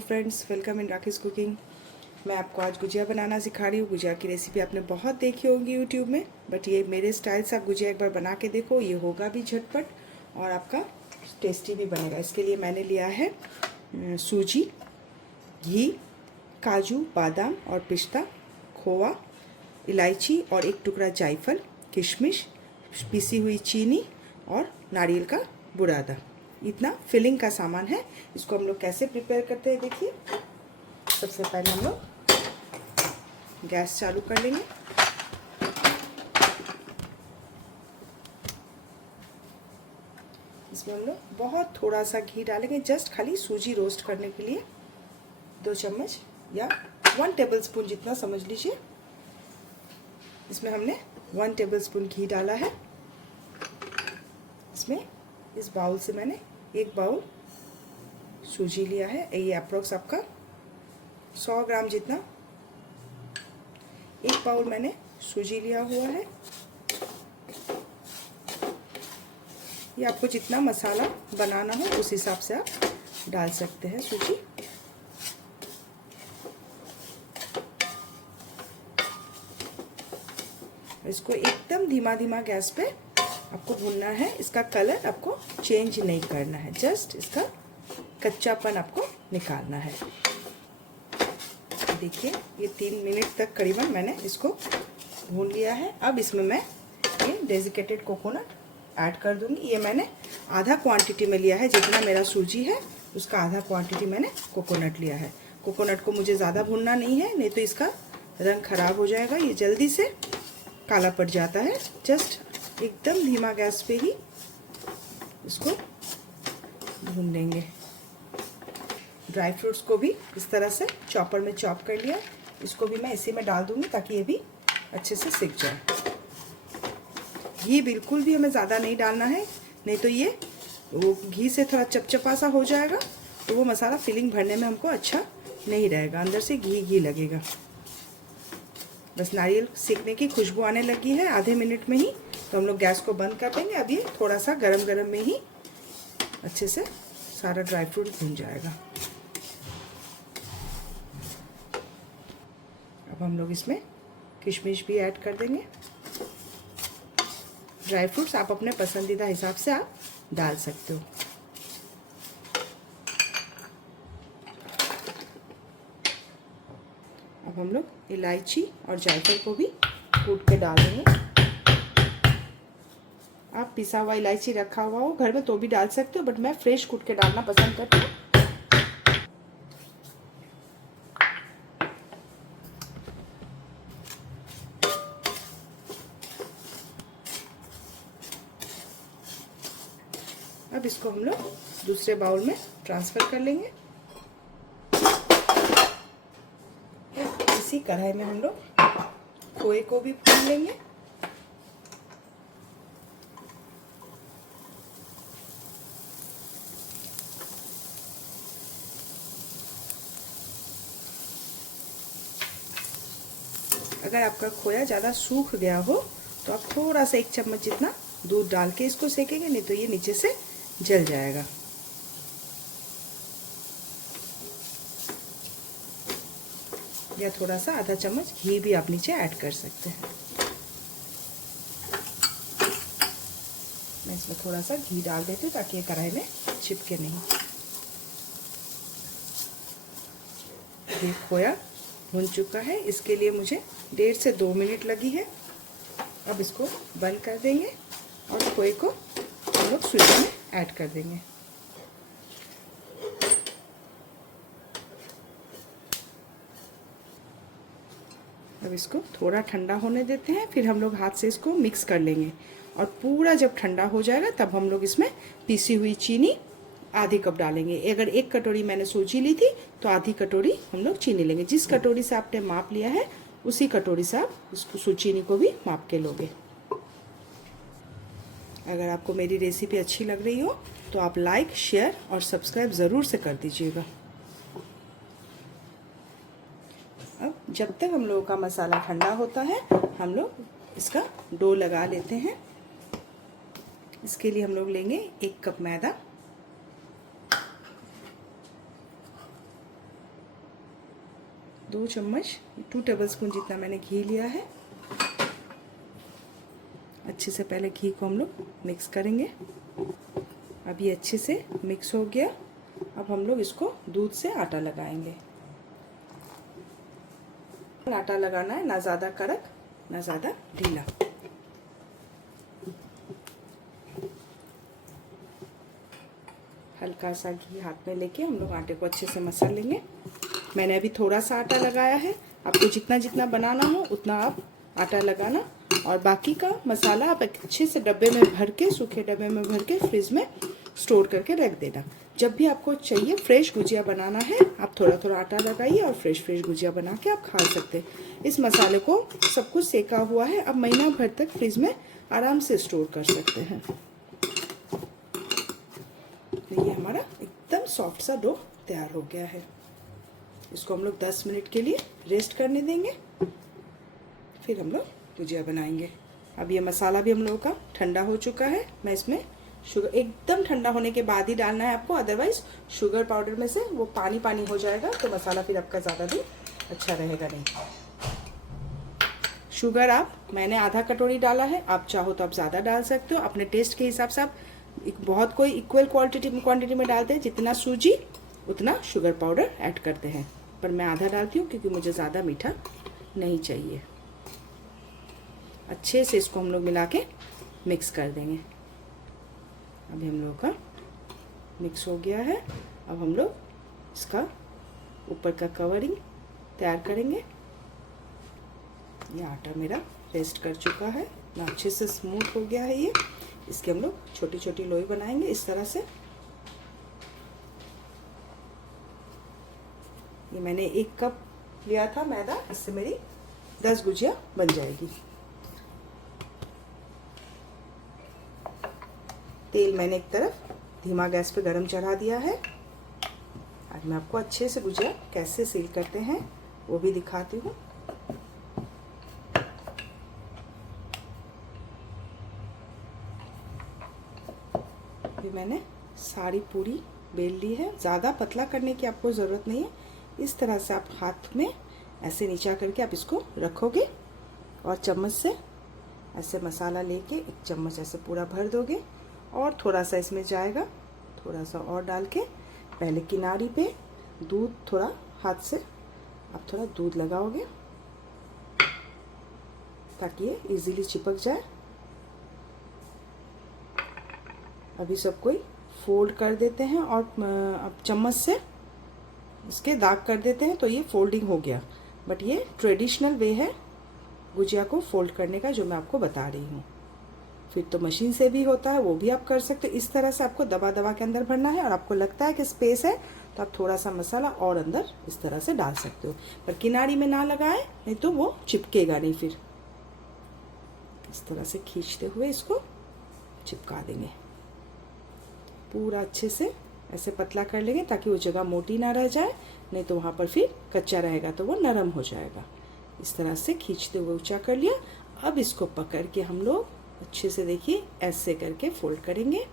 Friends, welcome in Rakhi's cooking. मैं आपको आज गुजिया बनाना सिखा रही हूँ। गुजिया की रेसिपी आपने बहुत देखी होगी यूट्यूब में, बट ये मेरे स्टाइल से आप गुजिया एक बार बना के देखो। ये होगा भी झटपट और आपका टेस्टी भी बनेगा। इसके लिए मैंने लिया है सूजी, घी, काजू, बादाम और पिस्ता, खोआ, इलायची और एक टुकड़ा जायफल, किशमिश, पिसी हुई चीनी और नारियल का बुरादा। इतना फिलिंग का सामान है। इसको हम लोग कैसे प्रिपेयर करते हैं देखिए। सबसे पहले हम लोग गैस चालू कर लेंगे। इसमें हम लोग बहुत थोड़ा सा घी डालेंगे, जस्ट खाली सूजी रोस्ट करने के लिए। 2 चम्मच या 1 टेबलस्पून जितना समझ लीजिए। इसमें हमने 1 टेबलस्पून घी डाला है। इसमें इस बाउल से मैंने 1 बाउल सूजी लिया है। ये अप्रोक्स आपका 100 ग्राम जितना 1 बाउल मैंने सूजी लिया हुआ है। ये आपको जितना मसाला बनाना हो उस हिसाब से आप डाल सकते हैं सूजी। इसको एकदम धीमा धीमा गैस पे आपको भूनना है। इसका कलर आपको चेंज नहीं करना है, जस्ट इसका कच्चापन आपको निकालना है। देखिए ये 3 मिनट तक करीबन मैंने इसको भून लिया है। अब इसमें मैं ये डेसिकेटेड कोकोनट ऐड कर दूंगी। ये मैंने आधा क्वांटिटी में लिया है। जितना मेरा सूजी है उसका आधा क्वांटिटी मैंने कोकोनट लिया है। कोकोनट को मुझे ज़्यादा भूनना नहीं है, नहीं तो इसका रंग खराब हो जाएगा। ये जल्दी से काला पड़ जाता है। जस्ट एकदम धीमा गैस पे ही इसको भून लेंगे। ड्राई फ्रूट्स को भी इस तरह से चॉपर में चॉप कर लिया। इसको भी मैं इसी में डाल दूंगी ताकि ये भी अच्छे से सिक जाए। घी बिल्कुल भी हमें ज़्यादा नहीं डालना है, नहीं तो ये वो घी से थोड़ा चपचपा सा हो जाएगा, तो वो मसाला फिलिंग भरने में हमको अच्छा नहीं रहेगा, अंदर से घी घी लगेगा। बस नारियल सिकने की खुशबू आने लगी है आधे मिनट में ही, तो हम लोग गैस को बंद कर देंगे। अब ये थोड़ा सा गरम गरम में ही अच्छे से सारा ड्राई फ्रूट भून जाएगा। अब हम लोग इसमें किशमिश भी ऐड कर देंगे। ड्राई फ्रूट्स आप अपने पसंदीदा हिसाब से आप डाल सकते हो। अब हम लोग इलायची और जायफल को भी कूट के डाल देंगे। आप पिसा हुआ इलायची रखा हुआ हो घर में तो भी डाल सकते हो, बट मैं फ्रेश कूट के डालना पसंद करती हूँ। अब इसको हम लोग दूसरे बाउल में ट्रांसफ़र कर लेंगे। इसी कढ़ाई में हम लोग खोए को भी भून लेंगे। अगर आपका खोया ज़्यादा सूख गया हो तो आप थोड़ा सा 1 चम्मच जितना दूध डाल के इसको सेकेंगे, नहीं तो ये नीचे से जल जाएगा। या थोड़ा सा आधा चम्मच घी भी आप नीचे ऐड कर सकते हैं। मैं इसमें थोड़ा सा घी डाल देती हूँ ताकि ये कढ़ाई में चिपके नहीं। ये खोया भुन चुका है। इसके लिए मुझे 1.5 से 2 मिनट लगी है। अब इसको बंद कर देंगे और खोए को हम लोग सूजी में ऐड कर देंगे। अब इसको थोड़ा ठंडा होने देते हैं, फिर हम लोग हाथ से इसको मिक्स कर लेंगे। और पूरा जब ठंडा हो जाएगा तब हम लोग इसमें पीसी हुई चीनी आधी कप डालेंगे। अगर 1 कटोरी मैंने सूजी ली थी तो आधी कटोरी हम लोग चीनी लेंगे। जिस कटोरी से आपने माप लिया है उसी कटोरी से आप इसको चीनी को भी माप के लोगे। अगर आपको मेरी रेसिपी अच्छी लग रही हो तो आप लाइक, शेयर और सब्सक्राइब ज़रूर से कर दीजिएगा। अब जब तक हम लोगों का मसाला ठंडा होता है हम लोग इसका डो लगा लेते हैं। इसके लिए हम लोग लेंगे 1 कप मैदा, 2 चम्मच 2 टेबलस्पून जितना मैंने घी लिया है। अच्छे से पहले घी को हम लोग मिक्स करेंगे। अब ये अच्छे से मिक्स हो गया। अब हम लोग इसको दूध से आटा लगाएंगे। आटा लगाना है, ना ज़्यादा कड़क ना ज़्यादा ढीला। हल्का सा घी हाथ में लेके हम लोग आटे को अच्छे से मसल लेंगे। मैंने अभी थोड़ा सा आटा लगाया है। आपको जितना जितना बनाना हो उतना आप आटा लगाना, और बाकी का मसाला आप अच्छे से डब्बे में भर के, सूखे डब्बे में भर के फ्रिज में स्टोर करके रख देना। जब भी आपको चाहिए फ्रेश गुजिया बनाना है, आप थोड़ा थोड़ा आटा लगाइए और फ्रेश गुजिया बना के आप खा सकते हैं। इस मसाले को सब कुछ सेका हुआ है, अब महीना भर तक फ्रिज में आराम से स्टोर कर सकते हैं। तो ये हमारा एकदम सॉफ्ट सा डो तैयार हो गया है। इसको हम लोग 10 मिनट के लिए रेस्ट करने देंगे, फिर हम लोग गुजिया बनाएंगे। अब ये मसाला भी हम लोगों का ठंडा हो चुका है। मैं इसमें शुगर, एकदम ठंडा होने के बाद ही डालना है आपको, अदरवाइज शुगर पाउडर में से वो पानी पानी हो जाएगा, तो मसाला फिर आपका ज़्यादा दिन अच्छा रहेगा नहीं। शुगर मैंने आधा कटोरी डाला है, आप चाहो तो आप ज़्यादा डाल सकते हो, अपने टेस्ट के हिसाब से। आप बहुत कोई इक्वल क्वांटिटी में डालते हैं, जितना सूजी उतना शुगर पाउडर ऐड करते हैं, पर मैं आधा डालती हूँ क्योंकि मुझे ज़्यादा मीठा नहीं चाहिए। अच्छे से इसको हम लोग मिला के मिक्स कर देंगे। अभी हम लोगों का मिक्स हो गया है। अब हम लोग इसका ऊपर का कवरिंग तैयार करेंगे। ये आटा मेरा रेस्ट कर चुका है, ना अच्छे से स्मूथ हो गया है ये। इसके हम लोग छोटी छोटी लोई बनाएंगे इस तरह से। ये मैंने 1 कप लिया था मैदा, इससे मेरी 10 गुजिया बन जाएगी। तेल मैंने एक तरफ धीमा गैस पे गरम चढ़ा दिया है। आज मैं आपको अच्छे से गुजिया कैसे सील करते हैं वो भी दिखाती हूँ। अभी मैंने सारी पूरी बेल ली है। ज़्यादा पतला करने की आपको ज़रूरत नहीं है। इस तरह से आप हाथ में ऐसे नीचा करके आप इसको रखोगे और चम्मच से ऐसे मसाला लेके 1 चम्मच ऐसे पूरा भर दोगे, और थोड़ा सा इसमें जाएगा, थोड़ा सा और डाल के पहले किनारी पे दूध, थोड़ा हाथ से आप थोड़ा दूध लगाओगे ताकि ये इजीली चिपक जाए। अभी सब कोई फोल्ड कर देते हैं और अब चम्मच से इसके दाग कर देते हैं, तो ये फोल्डिंग हो गया। बट ये ट्रेडिशनल वे है गुजिया को फोल्ड करने का, जो मैं आपको बता रही हूँ। फिर तो मशीन से भी होता है, वो भी आप कर सकते हो। इस तरह से आपको दबा दबा के अंदर भरना है, और आपको लगता है कि स्पेस है तो आप थोड़ा सा मसाला और अंदर इस तरह से डाल सकते हो, पर किनारी में ना लगाए, नहीं तो वो चिपकेगा नहीं। फिर इस तरह से खींचते हुए इसको चिपका देंगे। पूरा अच्छे से ऐसे पतला कर लेंगे ताकि वो जगह मोटी ना रह जाए, नहीं तो वहाँ पर फिर कच्चा रहेगा तो वो नरम हो जाएगा। इस तरह से खींचते हुए ऊंचा कर लिया। अब इसको पकड़ के हम लोग अच्छे से, देखिए, ऐसे करके फोल्ड करेंगे,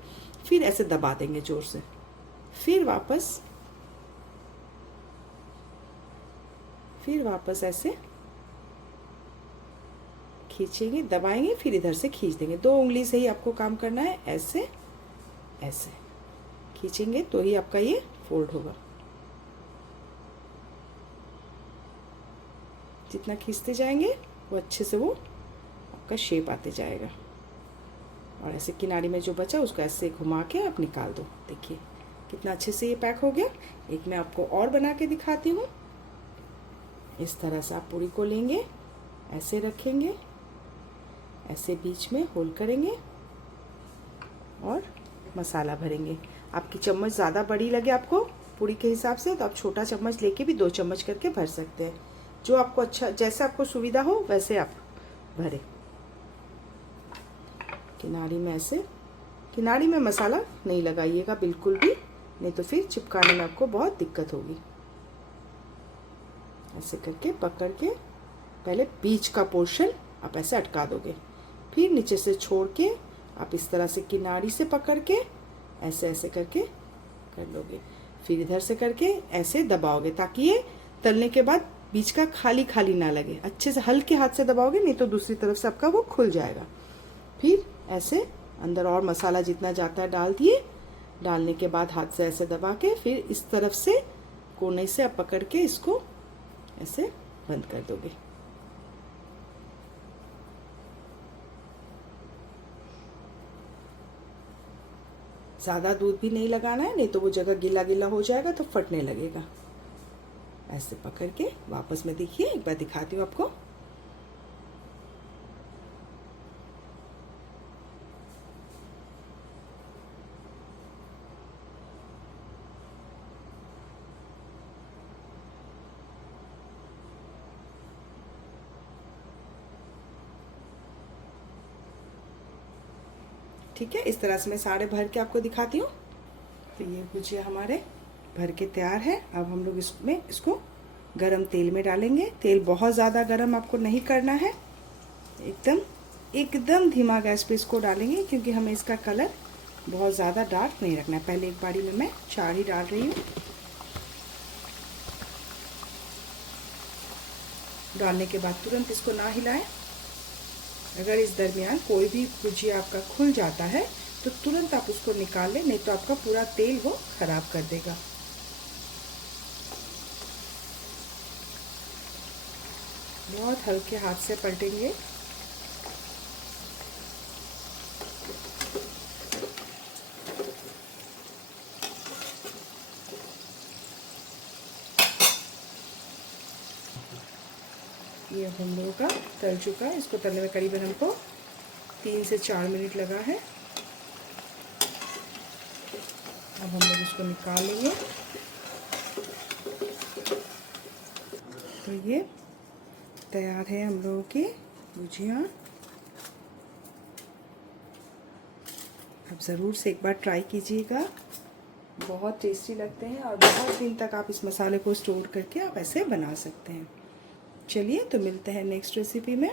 फिर ऐसे दबा देंगे जोर से, फिर वापस ऐसे खींचेंगे, दबाएंगे, फिर इधर से खींच देंगे। 2 उंगली से ही आपको काम करना है। ऐसे ऐसे खींचेंगे तो ही आपका ये फोल्ड होगा। जितना खींचते जाएंगे वो अच्छे से वो आपका शेप आते जाएगा। और ऐसे किनारे में जो बचा उसको ऐसे घुमा के आप निकाल दो। देखिए कितना अच्छे से ये पैक हो गया। एक मैं आपको और बना के दिखाती हूँ। इस तरह से आप पूरी को लेंगे, ऐसे रखेंगे, ऐसे बीच में होल करेंगे और मसाला भरेंगे। आपकी चम्मच ज़्यादा बड़ी लगे आपको पूरी के हिसाब से, तो आप छोटा चम्मच लेके भी 2 चम्मच करके भर सकते हैं। जो आपको अच्छा, जैसे आपको सुविधा हो वैसे आप भरें। किनारी में ऐसे, किनारी में मसाला नहीं लगाइएगा बिल्कुल भी, नहीं तो फिर चिपकाने में आपको बहुत दिक्कत होगी। ऐसे करके पकड़ के पहले बीच का पोर्शन आप ऐसे अटका दोगे, फिर नीचे से छोड़ के आप इस तरह से किनारी से पकड़ के ऐसे ऐसे करके कर लोगे, फिर इधर से करके ऐसे दबाओगे ताकि ये तलने के बाद बीच का खाली खाली ना लगे, अच्छे से हल्के हाथ से दबाओगे, नहीं तो दूसरी तरफ से आपका वो खुल जाएगा। फिर ऐसे अंदर और मसाला जितना जाता है डाल दिए। डालने के बाद हाथ से ऐसे दबा के फिर इस तरफ से कोने से आप पकड़ के इसको ऐसे बंद कर दोगे। ज़्यादा दूध भी नहीं लगाना है, नहीं तो वो जगह गीला गीला हो जाएगा तो फटने लगेगा। ऐसे पकड़ के वापस में देखिए, एक बार दिखाती हूँ आपको। ठीक है, इस तरह से मैं सारे भर के आपको दिखाती हूँ। तो ये गुजिया हमारे भर के तैयार है। अब हम लोग इसको गरम तेल में डालेंगे। तेल बहुत ज़्यादा गरम आपको नहीं करना है, एकदम धीमा गैस पे इसको डालेंगे, क्योंकि हमें इसका कलर बहुत ज़्यादा डार्क नहीं रखना है। पहले एक बारी में मैं 4 ही डाल रही हूँ। डालने के बाद तुरंत इसको ना हिलाएं। अगर इस दरमियान कोई भी गुजिया आपका खुल जाता है तो तुरंत आप उसको निकाल लें, नहीं तो आपका पूरा तेल वो खराब कर देगा। बहुत हल्के हाथ से पलटेंगे। ये हम लोगों का तल चुका है। इसको तलने में करीबन हमको 3 से 4 मिनट लगा है। अब हम लोग इसको निकाल लेंगे। तो ये तैयार है हम लोगों की गुजिया। आप ज़रूर से एक बार ट्राई कीजिएगा, बहुत टेस्टी लगते हैं और बहुत दिन तक आप इस मसाले को स्टोर करके आप ऐसे बना सकते हैं। चलिए, तो मिलते हैं नेक्स्ट रेसिपी में।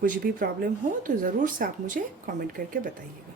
कुछ भी प्रॉब्लम हो तो ज़रूर से आप मुझे कमेंट करके बताइएगा।